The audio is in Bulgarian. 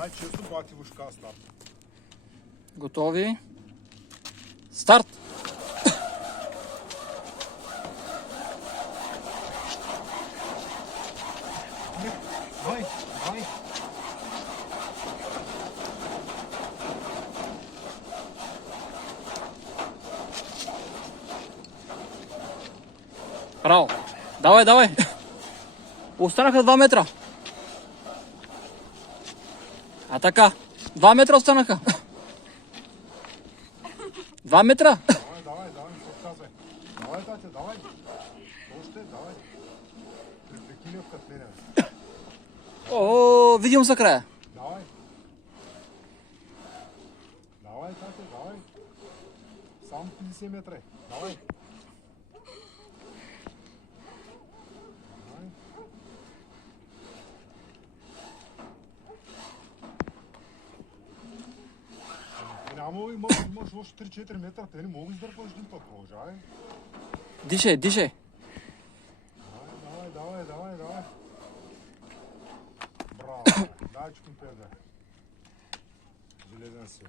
Най-често бати вушка старт. Готови? Старт! Давай, давай. Браво! Давай, давай! Останаха 2 метра. А така. 2 метра останаха. 2 метра. Давай, подсказвай. Давай, тате, давай. Още, давай. Припекиня в катления. О, видим за края. Давай. Давай, тате, давай. Само 50 метра. Давай. Давай. Няма и можеш още 3-4 метра. Те не мога издърпаш един път. Продължавай. Дишай, дишай. Давай. Браво. Дай, че компер, да. Железен си.